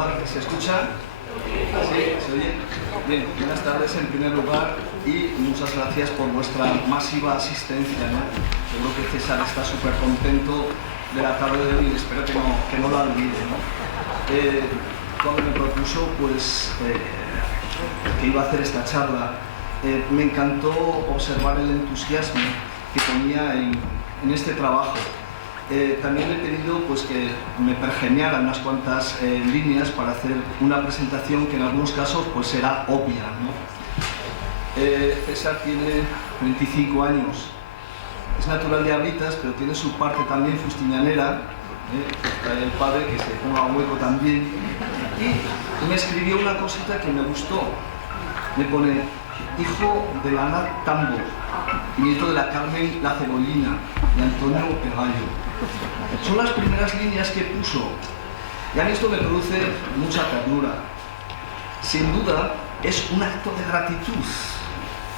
Hola, ¿se escucha? ¿Sí? ¿Se oye? Bien, buenas tardes en primer lugar y muchas gracias por vuestra masiva asistencia, ¿no? Seguro que César está súper contento de la tarde de hoy y espero que no lo olvide, ¿no? Cuando me propuso pues, que iba a hacer esta charla, me encantó observar el entusiasmo que ponía en este trabajo. También le he pedido pues, que me pergeñara unas cuantas líneas para hacer una presentación que en algunos casos pues, será obvia, ¿no? César tiene 25 años, es natural de Abritas, pero tiene su parte también fustiñanera, está el padre que se ponga hueco también, y me escribió una cosita que me gustó. Me pone: hijo de la Ana Tambo, nieto de la Carmen la Cebollina, de Antonio el Gallo. Son las primeras líneas que puso, y a mí esto me produce mucha ternura. Sin duda, es un acto de gratitud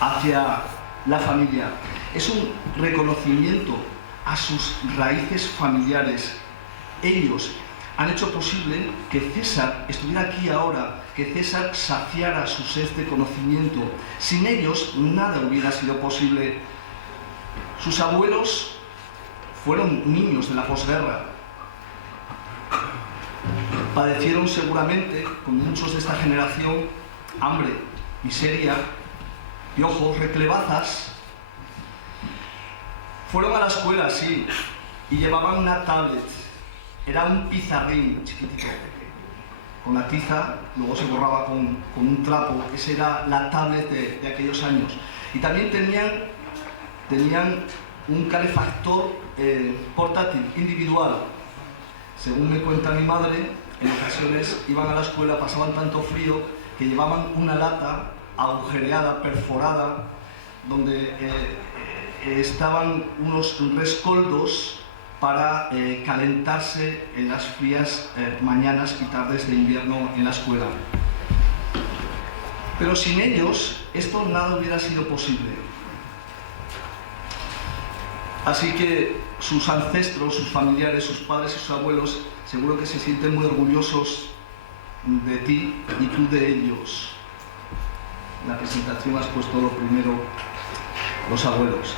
hacia la familia, es un reconocimiento a sus raíces familiares. Ellos han hecho posible que César estuviera aquí ahora, que César saciara su sed de conocimiento. Sin ellos, nada hubiera sido posible. Sus abuelos fueron niños de la posguerra. Padecieron seguramente, como muchos de esta generación, hambre, miseria, piojos, reclevazas. Fueron a la escuela, sí, y llevaban una tablet. Era un pizarrín chiquitito, con la tiza, luego se borraba con un trapo. Esa era la tablet de aquellos años. Y también tenían un calefactor portátil, individual. Según me cuenta mi madre, en ocasiones iban a la escuela, pasaban tanto frío que llevaban una lata agujereada, perforada, donde estaban unos rescoldos para calentarse en las frías mañanas y tardes de invierno en la escuela. Pero sin ellos, esto nada hubiera sido posible. Así que sus ancestros, sus familiares, sus padres y sus abuelos, seguro que se sienten muy orgullosos de ti y tú de ellos. En la presentación has puesto lo primero, los abuelos.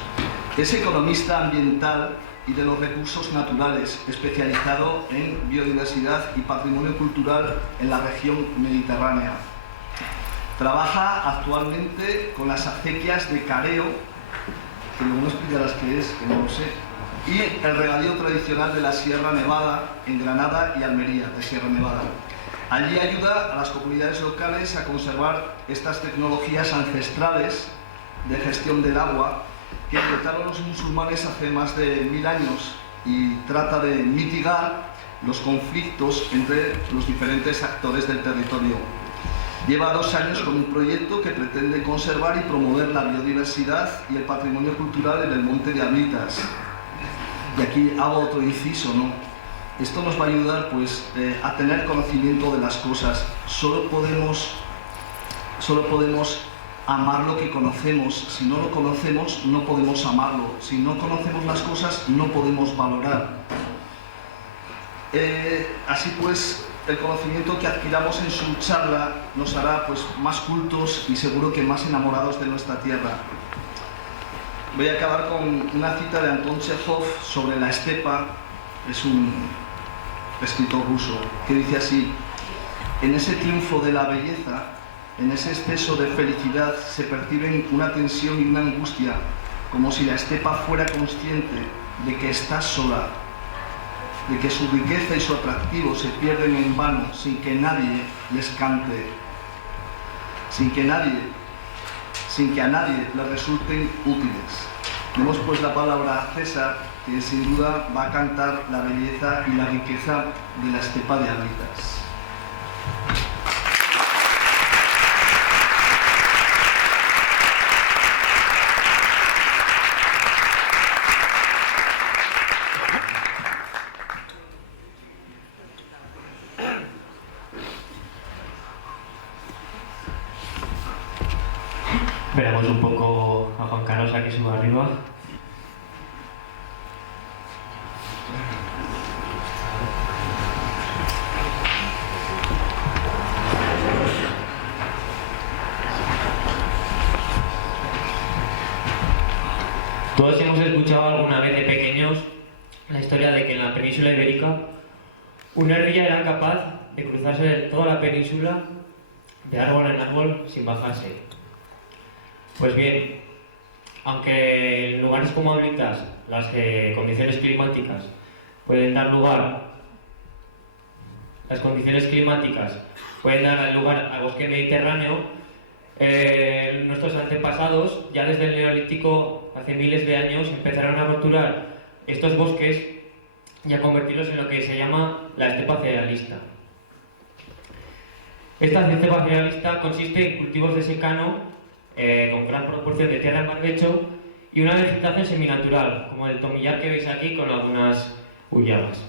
Es economista ambiental y de los recursos naturales, especializado en biodiversidad y patrimonio cultural en la región mediterránea. Trabaja actualmente con las acequias de Careo, que luego nos explicarás qué es, que no lo sé, y el regadío tradicional de la Sierra Nevada, en Granada y Almería, de Sierra Nevada. Allí ayuda a las comunidades locales a conservar estas tecnologías ancestrales de gestión del agua que inventaron los musulmanes hace más de 1000 años, y trata de mitigar los conflictos entre los diferentes actores del territorio. Lleva 2 años con un proyecto que pretende conservar y promover la biodiversidad y el patrimonio cultural en el monte de Abritas. Y aquí hago otro inciso, ¿no? Esto nos va a ayudar pues, a tener conocimiento de las cosas. Solo podemos amar lo que conocemos. Si no lo conocemos, no podemos amarlo. Si no conocemos las cosas, no podemos valorar. Así pues, el conocimiento que adquiramos en su charla nos hará pues, más cultos y seguro que más enamorados de nuestra tierra. Voy a acabar con una cita de Anton Chekhov sobre la estepa. Es un escritor ruso que dice así: en ese triunfo de la belleza, en ese exceso de felicidad, se perciben una tensión y una angustia, como si la estepa fuera consciente de que está sola, de que su riqueza y su atractivo se pierden en vano sin que nadie les cante, sin que a nadie les resulten útiles. Demos pues la palabra a César, que sin duda va a cantar la belleza y la riqueza de la estepa de Abritas. Veremos un poco a Juan Carlos aquí suba arriba. Todos hemos escuchado alguna vez de pequeños la historia de que en la península ibérica una ardilla era capaz de cruzarse de toda la península de árbol en árbol sin bajarse. Pues bien, aunque en lugares como hábitats las condiciones climáticas pueden dar lugar al bosque mediterráneo, nuestros antepasados, ya desde el Neolítico, hace miles de años, empezaron a roturar estos bosques y a convertirlos en lo que se llama la estepa cerealista. Esta estepa cerealista consiste en cultivos de secano con gran proporción de tierra en barbecho y una vegetación seminatural, como el tomillar que veis aquí con algunas hulladas.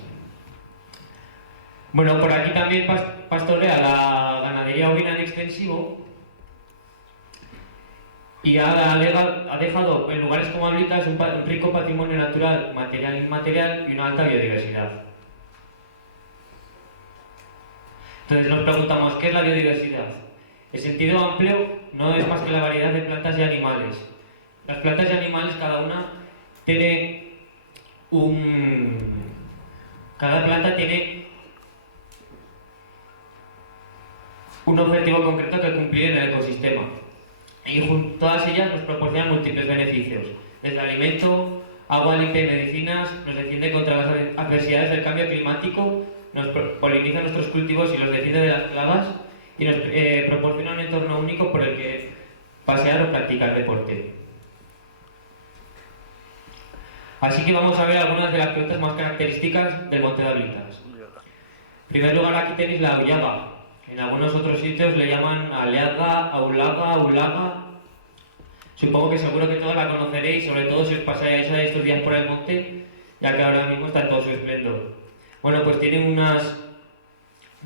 Bueno, por aquí también pastorea la ganadería ovina en extensivo y ha dejado en lugares como Ablitas un rico patrimonio natural, material e inmaterial y una alta biodiversidad. Entonces nos preguntamos, ¿qué es la biodiversidad? En sentido amplio no es más que la variedad de plantas y animales. Las plantas y animales, cada una tiene cada planta tiene un objetivo concreto que cumplir en el ecosistema. Y todas ellas nos proporcionan múltiples beneficios. Desde alimento, agua limpia y medicinas, nos defiende contra las adversidades del cambio climático, nos poliniza nuestros cultivos y los defiende de las plagas y nos proporciona un entorno único por el que pasear o practicar deporte. Así que vamos a ver algunas de las plantas más características del Monte de Ablitas. En primer lugar, aquí tenéis la aullaga. En algunos otros sitios le llaman aleaga, aulaga. Supongo que seguro que todos la conoceréis, sobre todo si os pasáis estos días por el monte, ya que ahora mismo está en todo su esplendor. Bueno, pues tiene unas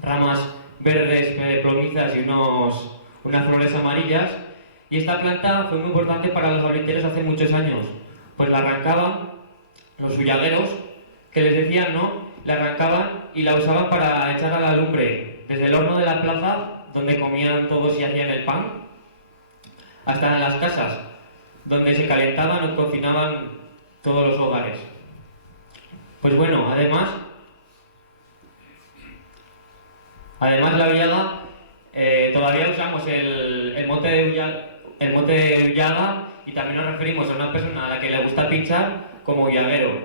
ramas verdes plomizas y unas flores amarillas, y esta planta fue muy importante para los abliteros hace muchos años, pues la arrancaban los hullagueros, que les decían no, la arrancaban y la usaban para echar a la lumbre, desde el horno de la plaza, donde comían todos y hacían el pan, hasta en las casas, donde se calentaban o cocinaban todos los hogares. Pues bueno, además la aullaga, todavía usamos el mote de aullaga y también nos referimos a una persona a la que le gusta pinchar como aullaguero.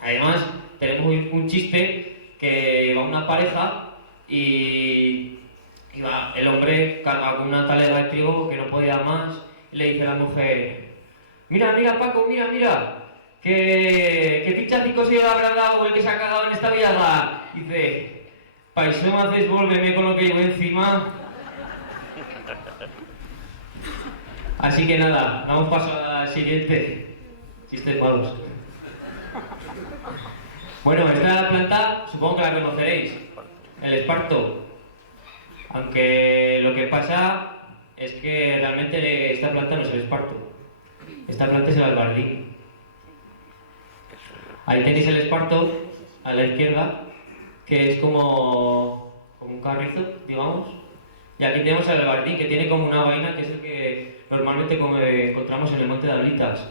Además, tenemos un chiste que va una pareja y el hombre carga con una talega de trigo que no podía más y le dice a la mujer: mira Paco, mira, que pinchacico se habrá dado el que se ha cagado en esta aullaga. Dice: pa' eso me haces volverme con lo que llevo encima. Así que nada, damos paso al siguiente. Chistes malos. Bueno, esta planta supongo que la conoceréis, el esparto. Aunque lo que pasa es que realmente esta planta no es el esparto. Esta planta es el albardín. Ahí tenéis el esparto, a la izquierda, que es como un carrizo, digamos. Y aquí tenemos el albardín, que tiene como una vaina, que es el que normalmente encontramos en el Monte de Ablitas.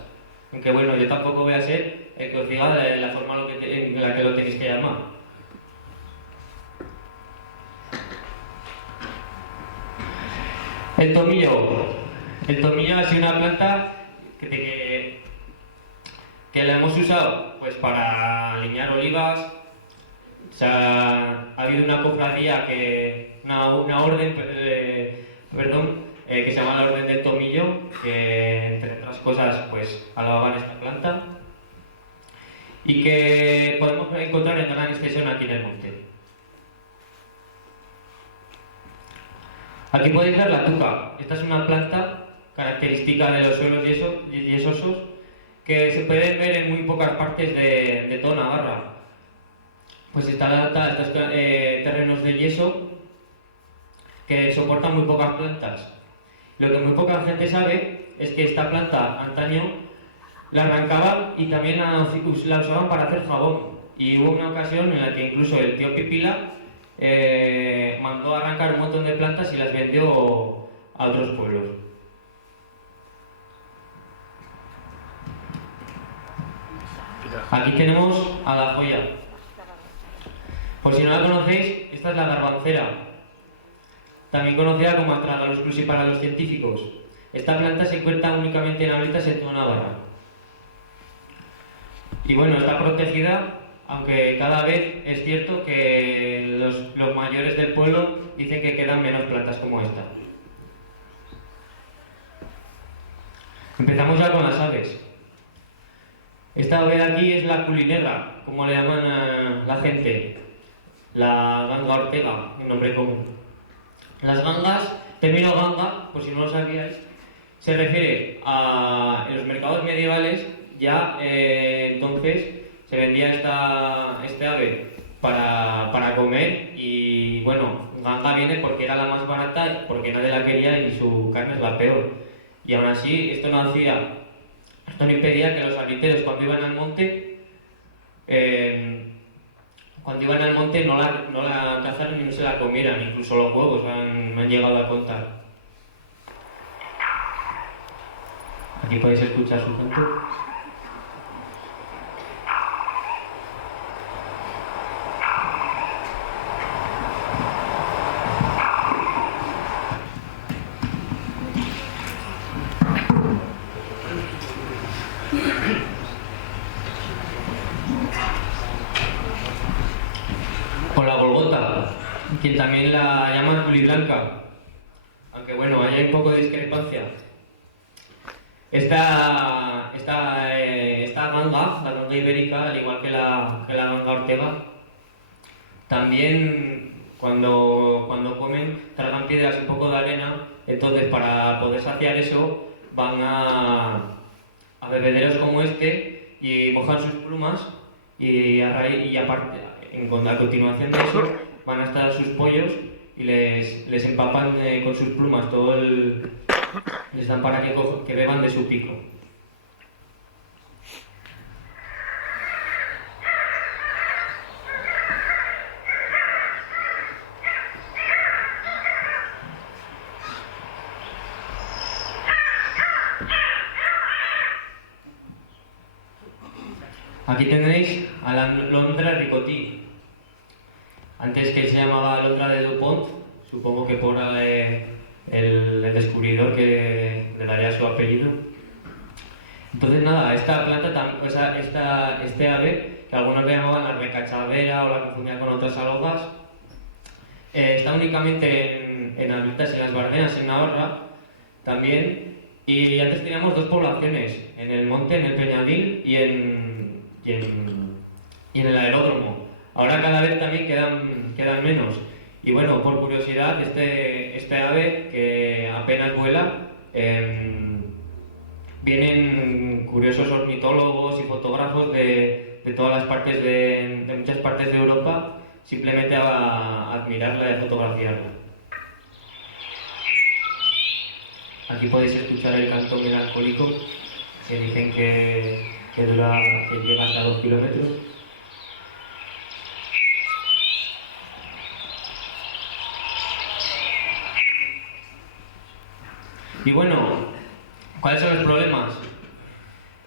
Aunque bueno, yo tampoco voy a ser el que os diga de la forma en la que lo tenéis que llamar. El tomillo. El tomillo ha sido una planta que la hemos usado pues para alinear olivas. O sea, ha habido una cofradía una orden, que se llama la Orden del Tomillo, que entre otras cosas pues alababan esta planta y que podemos encontrar en gran extensión aquí en el monte. Aquí podéis ver la tuca. Esta es una planta característica de los suelos yesosos que se pueden ver en muy pocas partes de toda Navarra. Pues está adaptada a estos terrenos de yeso que soportan muy pocas plantas. Lo que muy poca gente sabe es que esta planta antaño la arrancaban y también la usaban para hacer jabón. Y hubo una ocasión en la que incluso el tío Pipila mandó a arrancar un montón de plantas y las vendió a otros pueblos. Aquí tenemos a la joya. Por si no la conocéis, esta es la garbancera, también conocida como Astragalus para los científicos. Esta planta se encuentra únicamente en hábitats en toda Navarra. Y bueno, está protegida, aunque cada vez es cierto que los mayores del pueblo dicen que quedan menos plantas como esta. Empezamos ya con las aves. Esta ave de aquí es la culinegra, como le llaman a la gente, la ganga ortega, en nombre común. Las gangas, término ganga, por si no lo sabíais, se refiere a, en los mercados medievales, ya entonces se vendía este ave para comer y bueno, ganga viene porque era la más barata, porque nadie la quería y su carne es la peor. Y aún así, esto no impedía que los saliteros cuando iban al monte no la cazaran y no se la comieran, incluso los huevos me han llegado a contar. Aquí podéis escuchar su canto. Con la golgota, quien también la llaman culiblanca, aunque bueno, hay un poco de discrepancia. Esta ganga, la ganga ibérica, al igual que la ganga ortega, también cuando comen tragan piedras y un poco de arena, entonces para poder saciar eso van a bebederos como este y mojan sus plumas y aparte, a continuación de eso van hasta sus pollos y les empapan con sus plumas les dan para que beban de su pico. Aquí tendréis a la alondra ricotí, antes que se llamaba alondra de Dupont, supongo que por el descubridor que le daría su apellido. Entonces nada, esta planta, este ave, que algunos le llamaban la recachadera o la confundían con otras alogas, está únicamente en hábitats en las Bardenas, en Navarra, también, y antes teníamos dos poblaciones, en el monte, en el Peñamil y en el aeródromo. Ahora cada vez también quedan menos. Y bueno, por curiosidad, este ave que apenas vuela, vienen curiosos ornitólogos y fotógrafos de todas las partes de muchas partes de Europa simplemente a admirarla y a fotografiarla. Aquí podéis escuchar el canto melancólico, que dicen que llega hasta 2 kilómetros. Y bueno, ¿cuáles son los problemas?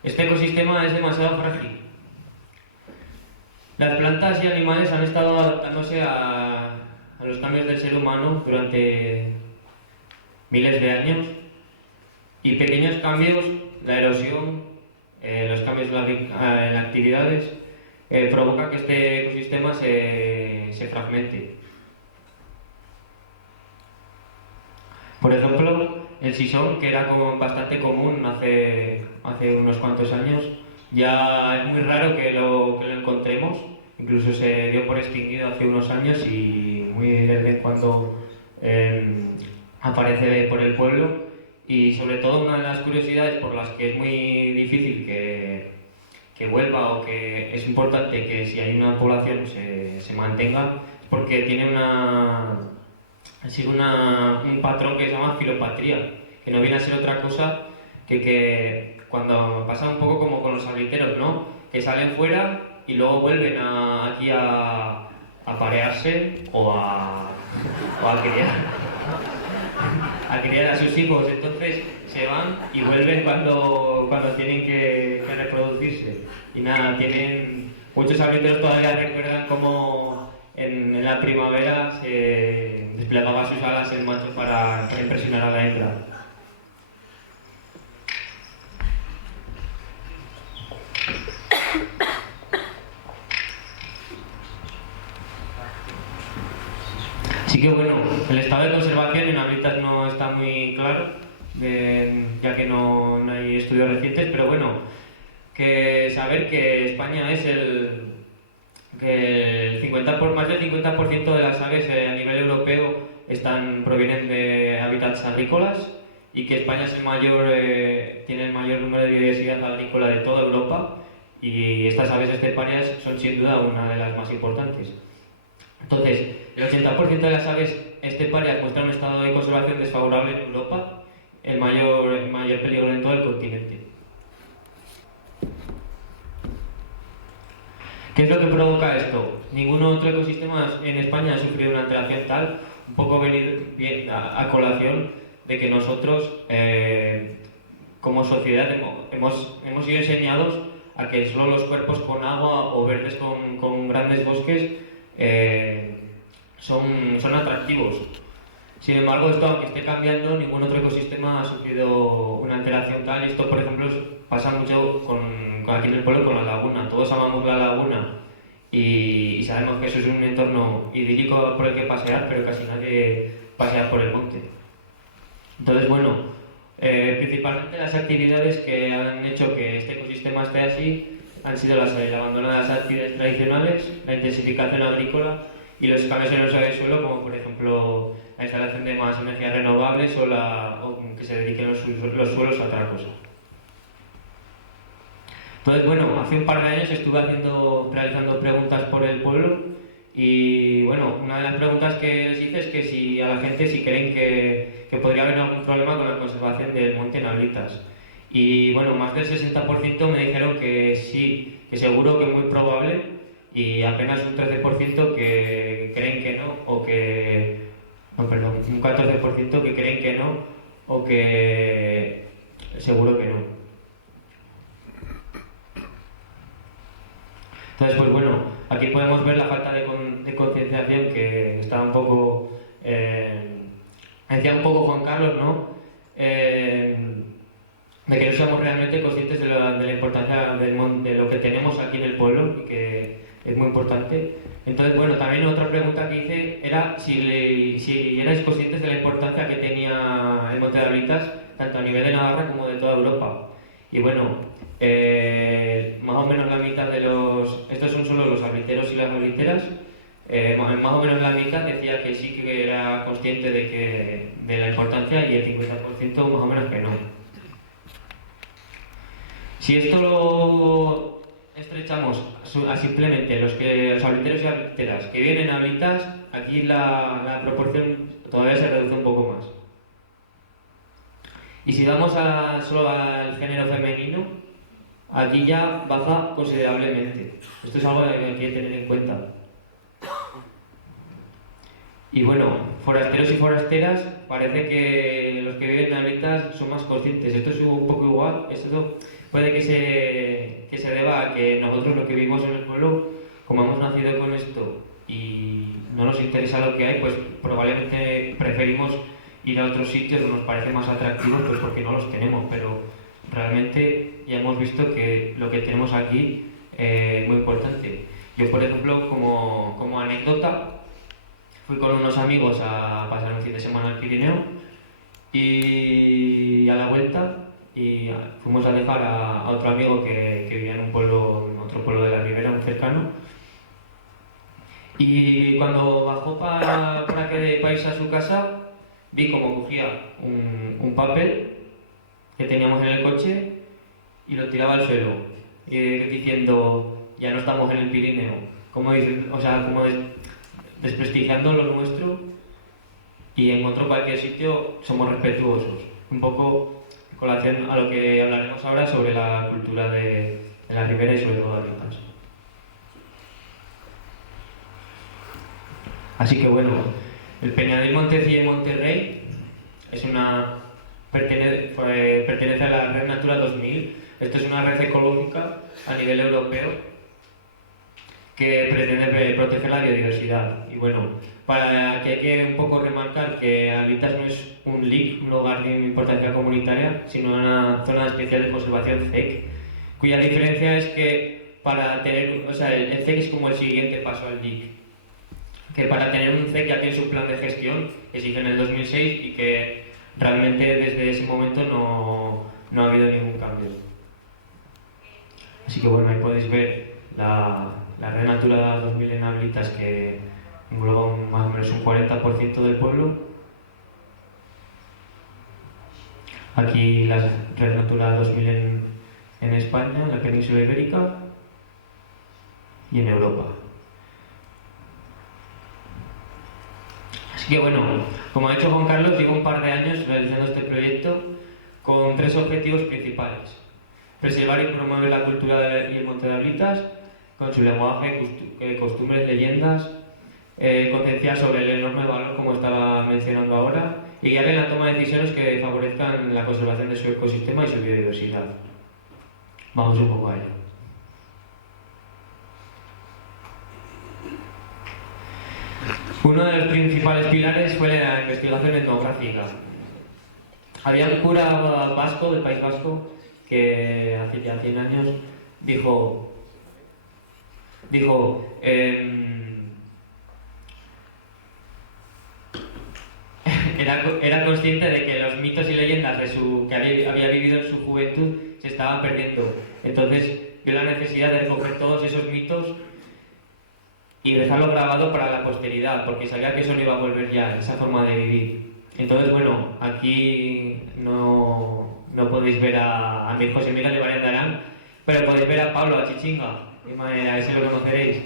Este ecosistema es demasiado frágil. Las plantas y animales han estado adaptándose a los cambios del ser humano durante miles de años y pequeños cambios, la erosión, los cambios en actividades, provoca que este ecosistema se fragmente. Por ejemplo, el sisón, que era bastante común hace unos cuantos años, ya es muy raro que lo encontremos, incluso se dio por extinguido hace unos años y muy de vez en cuando aparece por el pueblo. Y sobre todo una de las curiosidades por las que es muy difícil que vuelva o que es importante que si hay una población se mantenga, es porque tiene un patrón que se llama filopatría, que no viene a ser otra cosa que cuando pasa un poco como con los saliteros, ¿no? Que salen fuera y luego vuelven aquí a parearse o a criar. a criar a sus hijos, entonces se van y vuelven cuando tienen que reproducirse. Y nada, muchos abuelos todavía recuerdan cómo en la primavera se desplegaba sus alas el macho para impresionar a la hembra. Así que bueno, el estado de conservación en Ablitas no está muy claro, ya que no hay estudios recientes, pero bueno, que saber que España es que más del 50% de las aves a nivel europeo provienen de hábitats agrícolas y que España tiene el mayor número de biodiversidad agrícola de toda Europa y estas aves esteparias son sin duda una de las más importantes. Entonces, el 80% de las aves esteparias muestran un estado de conservación desfavorable en Europa, el mayor peligro en todo el continente. ¿Qué es lo que provoca esto? Ningún otro ecosistema en España ha sufrido una alteración tal, un poco venir bien a colación de que nosotros, como sociedad, hemos sido enseñados a que solo los cuerpos con agua o verdes con grandes bosques son atractivos. Sin embargo, esto, aunque esté cambiando, ningún otro ecosistema ha sufrido una alteración tal. Esto, por ejemplo, pasa mucho aquí en el pueblo con la laguna. Todos amamos la laguna y sabemos que eso es un entorno idílico por el que pasear, pero casi nadie pasea por el monte. Entonces, bueno, principalmente las actividades que han hecho que este ecosistema esté así han sido el abandono de las actividades tradicionales, la intensificación agrícola y los cambios en el uso del suelo, como por ejemplo la instalación de más energías renovables o que se dediquen los suelos a otra cosa. Entonces, bueno, hace un par de años estuve realizando preguntas por el pueblo y, bueno, una de las preguntas que les hice es que si creen que podría haber algún problema con la conservación del monte en Ablitas. Y, bueno, más del 60% me dijeron que sí, que seguro, que es muy probable, y apenas un 13% que creen que no, un 14% que creen que no, o que seguro que no. Entonces, pues bueno, aquí podemos ver la falta de concienciación que está un poco, decía un poco Juan Carlos, ¿no? De que no somos realmente conscientes de la importancia de lo que tenemos aquí en el pueblo y que es muy importante. Entonces, bueno, también otra pregunta que hice era si erais conscientes de la importancia que tenía el Monte de Ablitas, tanto a nivel de Navarra como de toda Europa. Y bueno, más o menos la mitad estos son solo los abliteros y las abliteras, más o menos la mitad decía que sí que era consciente de la importancia y el 50% más o menos que no. Si esto lo estrechamos a simplemente los abliteros y abliteras que viven en Ablitas, aquí la proporción todavía se reduce un poco más. Y si damos solo al género femenino, aquí ya baja considerablemente. Esto es algo que hay que tener en cuenta. Y bueno, forasteros y forasteras, parece que los que viven en Ablitas son más conscientes. Esto es un poco igual. Esto puede que se deba a que nosotros, los que vivimos en el pueblo, como hemos nacido con esto y no nos interesa lo que hay, pues probablemente preferimos ir a otros sitios o nos parece más atractivo, pues porque no los tenemos, pero realmente ya hemos visto que lo que tenemos aquí es muy importante. Yo, por ejemplo, como anécdota, fui con unos amigos a pasar un fin de semana al Pirineo y a la vuelta fuimos a dejar a otro amigo que vivía en otro pueblo de la Ribera, muy cercano. Y cuando bajó para irse a su casa, vi como cogía un papel que teníamos en el coche y lo tiraba al suelo, diciendo, ya no estamos en el Pirineo, como desprestigiando lo nuestro, y en cualquier sitio somos respetuosos. Un poco en colación a lo que hablaremos ahora sobre la cultura de la Ribera y sobre todo de Ablitas. Así que bueno, el Peña del Montecilla y Monterrey pertenece a la Red Natura 2000. Esto es una red ecológica a nivel europeo que pretende proteger la biodiversidad. Y bueno, para que hay que un poco remarcar que Ablitas no es un LIC, un lugar de importancia comunitaria, sino una zona especial de conservación CEC, cuya diferencia es que para tener, o sea, el CEC es como el siguiente paso al LIC, que para tener un CEC ya tiene su plan de gestión, que se hizo en el 2006 y que realmente desde ese momento no ha habido ningún cambio. Así que bueno, ahí podéis ver la Red Natura 2000 en Ablitas, que engloba más o menos un 40% del pueblo. Aquí la Red Natura 2000 en España, en la península ibérica y en Europa. Así que bueno, como ha dicho Juan Carlos, llevo un par de años realizando este proyecto con 3 objetivos principales: preservar y promover la cultura y el monte de Ablitas, con su lenguaje, costumbres, leyendas, concienciar sobre el enorme valor, como estaba mencionando ahora, y guiar en la toma de decisiones que favorezcan la conservación de su ecosistema y su biodiversidad. Vamos un poco a ello. Uno de los principales pilares fue la investigación etnográfica. Había un cura vasco del País Vasco que hace ya 100 años dijo era consciente de que los mitos y leyendas que había vivido en su juventud se estaban perdiendo. Entonces vio la necesidad de recoger todos esos mitos y dejarlo grabado para la posteridad, porque sabía que eso no iba a volver ya, esa forma de vivir. Entonces, bueno, aquí no podéis ver a mi José Miguel de Varen de Arán, pero podéis ver a Pablo, a Chichinga, a ver si lo conoceréis.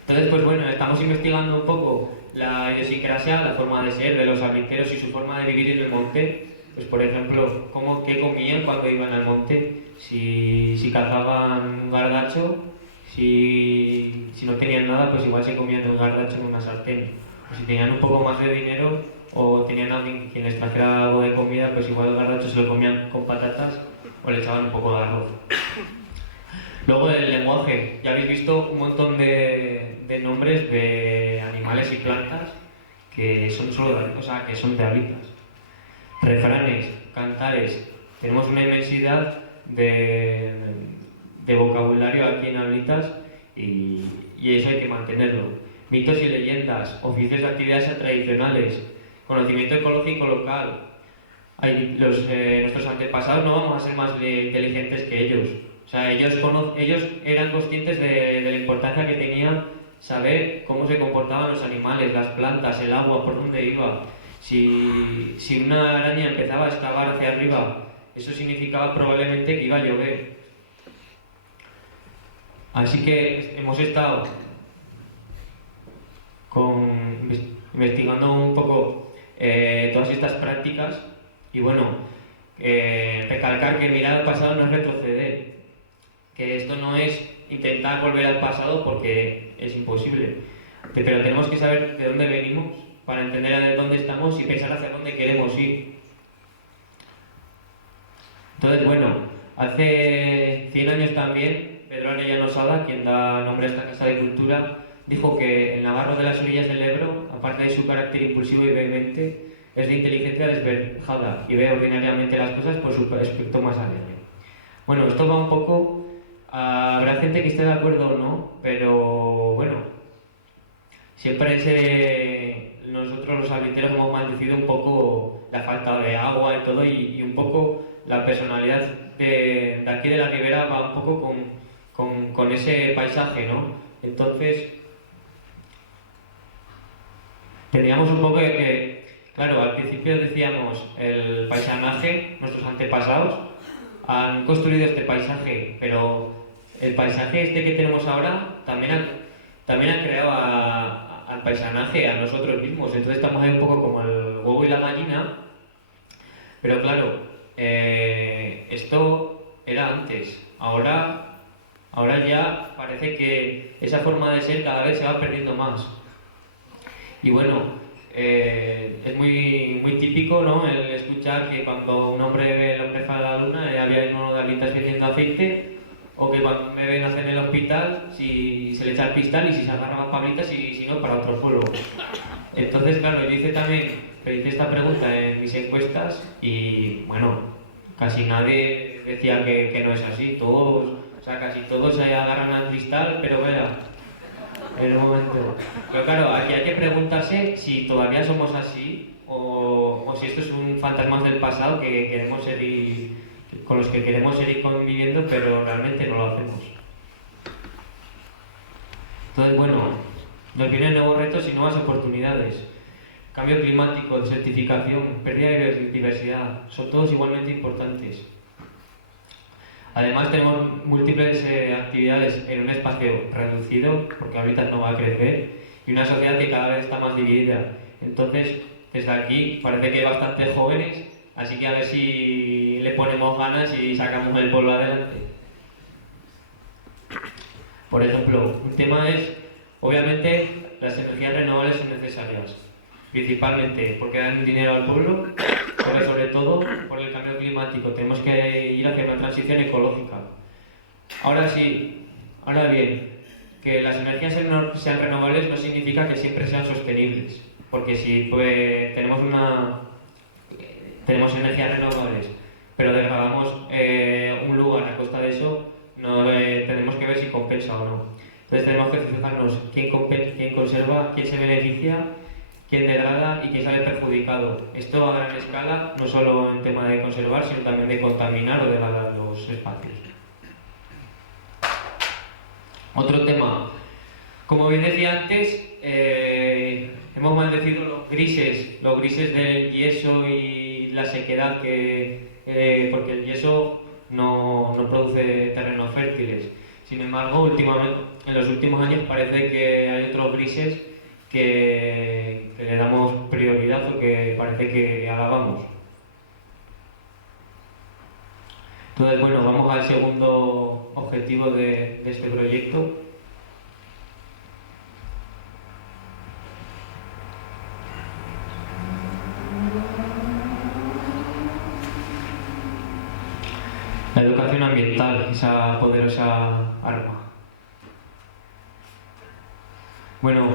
Entonces, pues bueno, estamos investigando un poco la idiosincrasia, la forma de ser de los abliteros y su forma de vivir en el monte. Pues por ejemplo, qué comían cuando iban al monte, si cazaban gardacho, si no tenían nada, pues igual se comían el gardacho en una sartén. O si tenían un poco más de dinero o tenían a alguien quien les trajera algo de comida, pues igual el gardacho se lo comían con patatas o le echaban un poco de arroz. Luego el lenguaje, ya habéis visto un montón de nombres de animales y plantas que son que son de Ablitas. Refranes, cantares, tenemos una inmensidad de vocabulario aquí en Ablitas y eso hay que mantenerlo. Mitos y leyendas, oficios de actividades tradicionales, conocimiento ecológico local. Nuestros antepasados no vamos a ser más inteligentes que ellos. O sea, ellos eran conscientes de la importancia que tenía saber cómo se comportaban los animales, las plantas, el agua, por dónde iba. Si una araña empezaba a excavar hacia arriba, eso significaba probablemente que iba a llover. Así que hemos estado investigando un poco todas estas prácticas y bueno, recalcar que mirar al pasado no es retroceder, que esto no es intentar volver al pasado porque es imposible, pero tenemos que saber de dónde venimos para entender de dónde estamos y pensar hacia dónde queremos ir. Entonces bueno, hace 100 años también Pedro Arellano Sada, quien da nombre a esta Casa de Cultura, dijo que el navarro de las orillas del Ebro, aparte de su carácter impulsivo y vehemente, es de inteligencia desverjada y ve ordinariamente las cosas por su aspecto más alegre. Bueno, esto va un poco... habrá gente que esté de acuerdo o no, pero bueno, siempre nosotros los abliteros hemos maldecido un poco la falta de agua y todo y un poco la personalidad de aquí de la ribera va un poco con ese paisaje, ¿no? Entonces, teníamos un poco que, claro, al principio decíamos el paisanaje, nuestros antepasados han construido este paisaje, pero el paisaje este que tenemos ahora también ha creado al paisanaje, a nosotros mismos. Entonces estamos ahí un poco como el huevo y la gallina, pero claro, esto era antes. Ahora ya parece que esa forma de ser cada vez se va perdiendo más. Y bueno, es muy típico, ¿no?, el escuchar que cuando un hombre ve el hombre para la luna había uno de alitas vendiendo aceite, o que cuando me ven nacer en el hospital, si se le echa el cristal y si se agarra más pablitas y si no, para otro pueblo. Entonces, claro, yo hice esta pregunta en mis encuestas y, bueno, casi nadie decía que no es así. Todos, o sea, casi todos se agarran al cristal, pero vea, en un momento. Pero claro, aquí hay que preguntarse si todavía somos así o si esto es un fantasma del pasado que queremos seguir, con los que queremos seguir conviviendo, pero realmente no lo hacemos. Entonces, bueno, nos vienen nuevos retos y nuevas oportunidades. Cambio climático, desertificación, pérdida de biodiversidad, son todos igualmente importantes. Además tenemos múltiples actividades en un espacio reducido, porque ahorita no va a crecer, y una sociedad que cada vez está más dividida. Entonces, desde aquí parece que hay bastantes jóvenes, así que a ver si le ponemos ganas y sacamos el pueblo adelante. Por ejemplo, un tema es, obviamente, las energías renovables son necesarias, principalmente porque dan dinero al pueblo, pero sobre todo por el cambio climático. Tenemos que ir hacia una transición ecológica. Ahora sí, ahora bien, que las energías sean renovables no significa que siempre sean sostenibles, porque si pues, tenemos energías renovables, pero degradamos un lugar a costa de eso, no, tenemos que ver si compensa o no. Entonces tenemos que fijarnos quién conserva, quién se beneficia, quién degrada y quién sale perjudicado. Esto a gran escala, no solo en tema de conservar, sino también de contaminar o degradar los espacios. Otro tema. Como bien decía antes, hemos maldecido los grises del yeso y la sequedad, porque el yeso no produce terrenos fértiles. Sin embargo, en los últimos años parece que hay otros grises que le damos prioridad o que parece que alabamos. Entonces, bueno, vamos al segundo objetivo de este proyecto. La educación ambiental, esa poderosa arma. Bueno,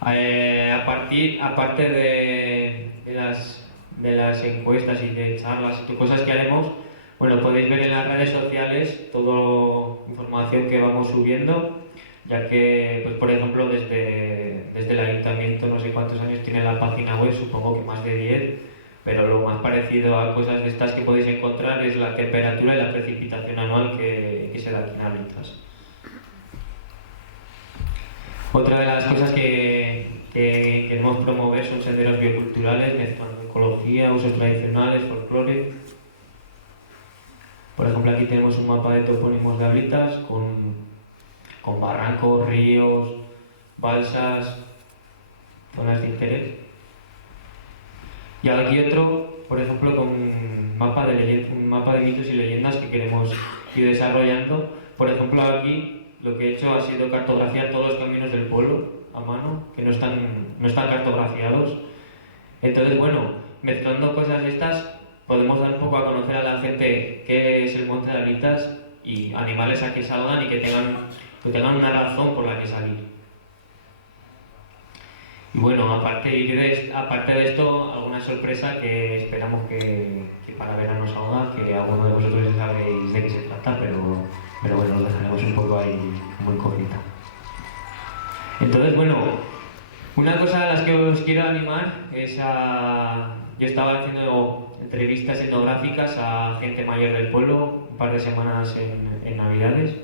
aparte de las encuestas y de charlas y cosas que haremos, bueno, podéis ver en las redes sociales toda la información que vamos subiendo, ya que, pues, por ejemplo, desde el ayuntamiento, no sé cuántos años tiene la página web, supongo que más de 10, pero lo más parecido a cosas de estas que podéis encontrar es la temperatura y la precipitación anual que se da aquí en Abritas. Otra de las cosas que queremos promover son senderos bioculturales, mezclando ecología, usos tradicionales, folclore. Por ejemplo, aquí tenemos un mapa de topónimos de Abritas con barrancos, ríos, balsas, zonas de interés. Y aquí otro, por ejemplo, con un mapa de mitos y leyendas que queremos ir desarrollando. Por ejemplo, aquí lo que he hecho ha sido cartografiar todos los caminos del pueblo a mano, que no están cartografiados. Entonces, bueno, mezclando cosas estas, podemos dar un poco a conocer a la gente qué es el Monte de Abritas y animales a que salgan y que tengan una razón por la que salir. Y bueno, aparte de esto, alguna sorpresa que esperamos que para verano salga, que alguno de vosotros ya sabéis de qué se trata, pero bueno, lo dejaremos un poco ahí como incógnita. Entonces, bueno, una cosa a las que os quiero animar es yo estaba haciendo entrevistas etnográficas a gente mayor del pueblo, un par de semanas en Navidades,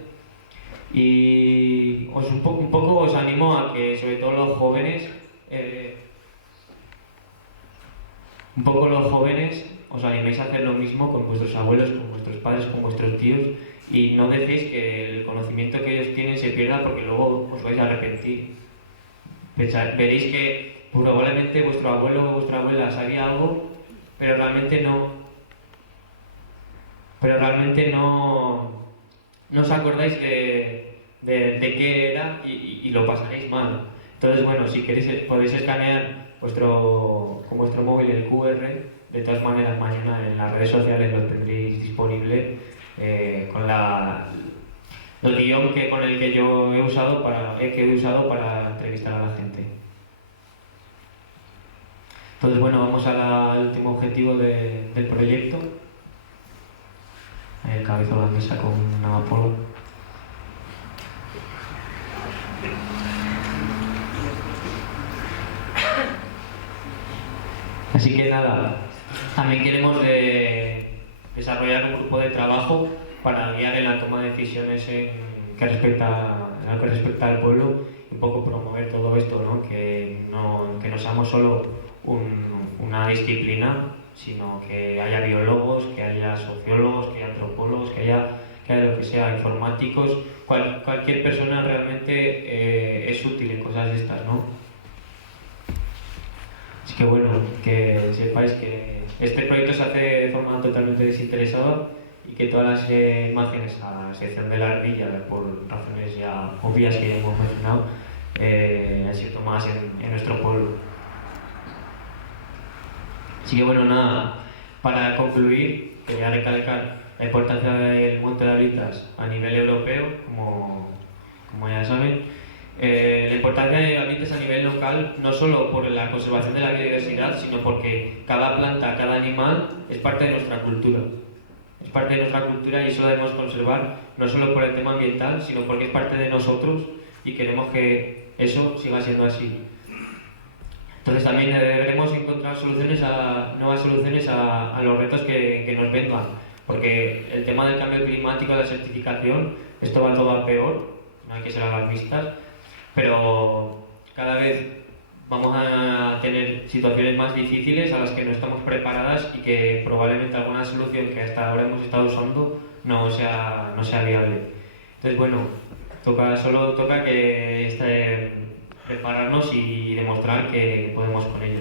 y un poco os animo a que, sobre todo los jóvenes, os animéis a hacer lo mismo con vuestros abuelos, con vuestros padres, con vuestros tíos, y no dejéis que el conocimiento que ellos tienen se pierda, porque luego os vais a arrepentir. Veréis que probablemente vuestro abuelo o vuestra abuela sabía algo, pero realmente no os acordáis de qué era y lo pasaréis mal. Entonces, bueno, si queréis podéis escanear con vuestro móvil el QR. De todas maneras, mañana en las redes sociales lo tendréis disponible con el guión con el que yo he usado para entrevistar a la gente. Entonces, bueno, vamos al último objetivo del proyecto. El cabeza de la mesa con una Apolo. Así que nada, también queremos desarrollar un grupo de trabajo para guiar en la toma de decisiones en lo que respecta al pueblo y un poco promover todo esto, ¿no? Que no seamos solo una disciplina, sino que haya biólogos, que haya sociólogos, que haya antropólogos, que haya lo que sea, informáticos, cualquier persona realmente es útil en cosas de estas, ¿no? Así que bueno, que sepáis que este proyecto se hace de forma totalmente desinteresada y que todas las imágenes, a excepción de la ardilla, por razones ya obvias que hemos mencionado, han sido tomadas en nuestro pueblo. Así que bueno, nada, para concluir, quería recalcar la importancia del Monte de Ablitas a nivel europeo, como ya saben. La importancia de Ablitas a nivel local, no solo por la conservación de la biodiversidad, sino porque cada planta, cada animal es parte de nuestra cultura. Es parte de nuestra cultura y eso lo debemos conservar, no solo por el tema ambiental, sino porque es parte de nosotros y queremos que eso siga siendo así. Entonces también deberemos encontrar nuevas soluciones a los retos que nos vengan, porque el tema del cambio climático, la certificación, esto va todo a peor, no hay que ser alarmistas, pero cada vez vamos a tener situaciones más difíciles a las que no estamos preparadas y que probablemente alguna solución que hasta ahora hemos estado usando no sea viable. Entonces bueno, solo toca que prepararnos y demostrar que podemos con ello.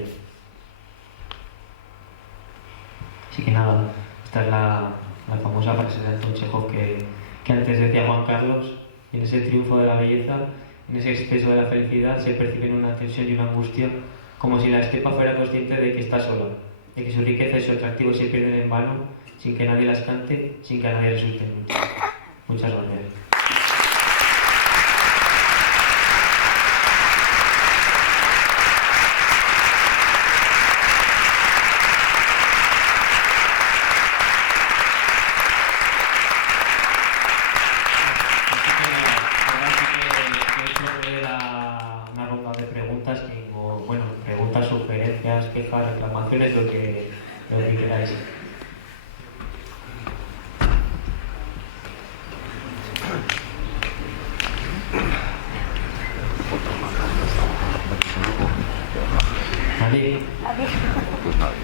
Así que nada, esta es la famosa frase de Anton Chekhov que antes decía Juan Carlos: en ese triunfo de la belleza, en ese exceso de la felicidad se perciben una tensión y una angustia, como si la estepa fuera consciente de que está sola, de que su riqueza y su atractivo se pierden en vano, sin que nadie las cante, sin que a nadie resulte mucho. Muchas gracias. Quejas, reclamaciones, lo que queráis. ¿Nadie? Pues nadie.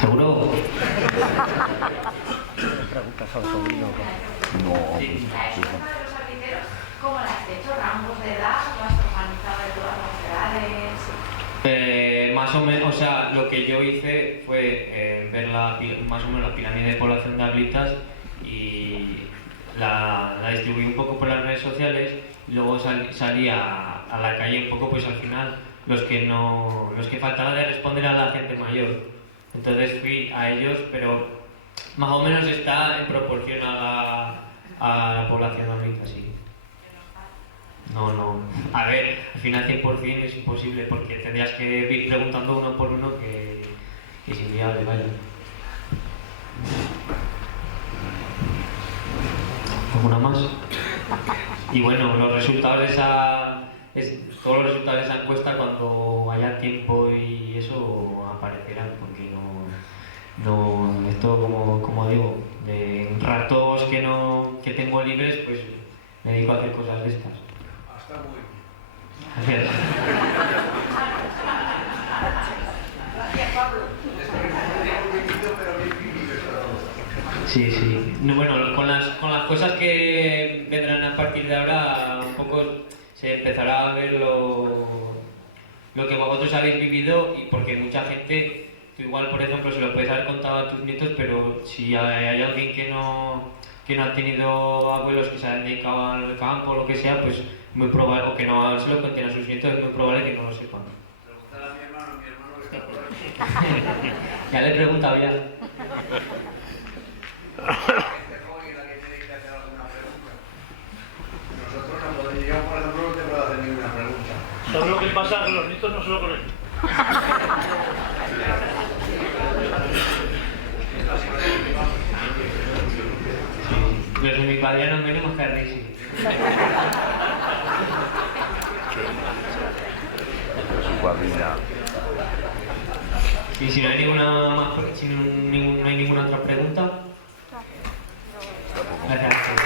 ¿Seguro? Preguntas al sobrino. No. ¿Cómo lo has hecho? ¿Rangos de edad? ¿Lo has organizado de todas las edades? Más o menos, o sea, lo que yo hice fue ver más o menos la pirámide de población de Ablitas y la distribuí un poco por las redes sociales y luego salí a la calle un poco, pues al final los que faltaba de responder a la gente mayor. Entonces fui a ellos, pero más o menos está en proporción a la población de Ablitas, sí. No. A ver, al final 100% es imposible porque tendrías que ir preguntando uno por uno que es inviable, vaya. ¿Alguna más? Y bueno, todos los resultados de esa encuesta, cuando haya tiempo y eso, aparecerán, porque esto, como digo, de ratos que tengo libres, pues me dedico a hacer cosas de estas. Hasta muy Gracias. Gracias, Pablo. Sí. No, bueno, con las cosas que vendrán a partir de ahora, un poco se empezará a ver lo que vosotros habéis vivido, y porque mucha gente, tú igual, por ejemplo, se lo puedes haber contado a tus nietos, pero si hay alguien que no que no han tenido abuelos que se han dedicado al campo o lo que sea, pues muy probable, o que no se lo cuenten a sus nietos, es muy probable que no lo sepan. Preguntar a mi hermano que está por aquí. Ya le he preguntado ya. Este joven es la que tiene que hacer alguna pregunta. Nosotros no podemos, yo por ejemplo no te puedo hacer ninguna pregunta. ¿Sabes lo que pasa? Que los nietos no se lo conocen. Los de mi padre no venimos que a reír. Su cuadrilla. Y si no hay ninguna más, si no hay ninguna otra pregunta, gracias.